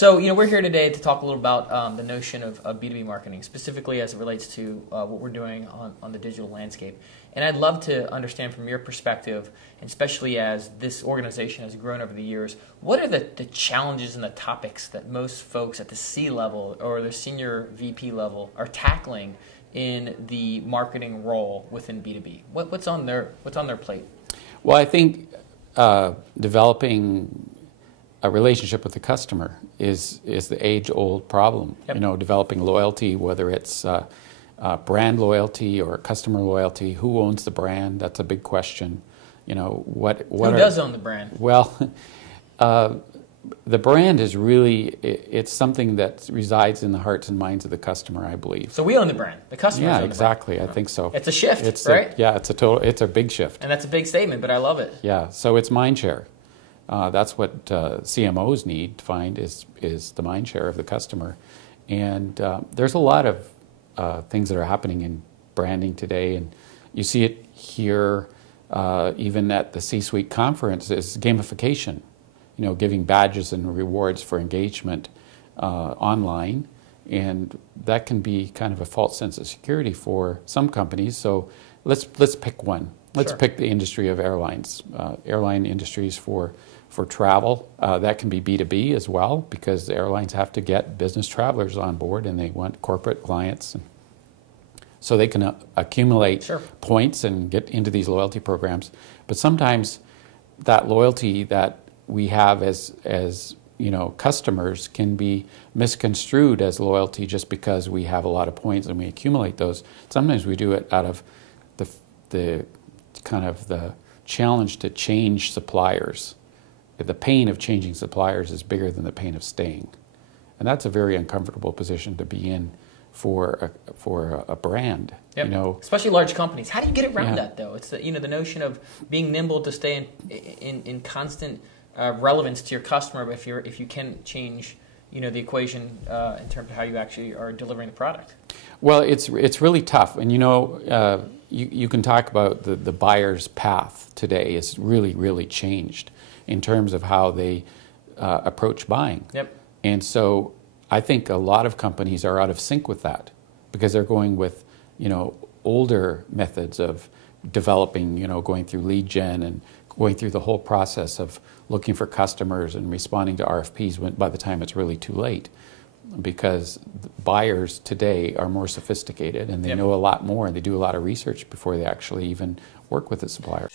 So, we're here today to talk a little about the notion of B2B marketing, specifically as it relates to what we're doing on the digital landscape. And I'd love to understand from your perspective, and especially as this organization has grown over the years, what are the challenges and the topics that most folks at the C level or the senior VP level are tackling in the marketing role within B2B? What's on their plate? Well, I think developing a relationship with the customer is the age-old problem. Yep. Developing loyalty, whether it's brand loyalty or customer loyalty. Who owns the brand? That's a big question. Who does own the brand? Well, the brand is really, it's something that resides in the hearts and minds of the customer, I believe. So we own the brand. The customers own the brand. Exactly. I think so. It's a shift, right? It's a big shift. And that's a big statement, but I love it. Yeah. So it's mind share. That's what CMOs need to find is the mind share of the customer. And there's a lot of things that are happening in branding today, and you see it here even at the C-suite conference, is gamification, giving badges and rewards for engagement online, and that can be kind of a false sense of security for some companies. So let's pick one. Let's Sure. pick the industry of airlines, airline industries for travel. That can be B2B as well, because the airlines have to get business travelers on board and they want corporate clients. So they can accumulate Sure. points and get into these loyalty programs. But sometimes that loyalty that we have as customers can be misconstrued as loyalty just because we have a lot of points and we accumulate those. Sometimes we do it out of the kind of the challenge to change suppliers. The pain of changing suppliers is bigger than the pain of staying. And that's a very uncomfortable position to be in for a brand. Yep. Especially large companies. How do you get around that, though? It's the notion of being nimble to stay in constant relevance to your customer. But if you can change the equation in terms of how you actually are delivering the product. Well, it's really tough, and you can talk about the buyer's path today. It's really changed in terms of how they approach buying. Yep. And so I think a lot of companies are out of sync with that because they're going with older methods of developing, going through lead gen and going through the whole process of looking for customers and responding to RFPs by the time it's really too late. Because buyers today are more sophisticated and they Yep. know a lot more and they do a lot of research before they actually even work with the supplier.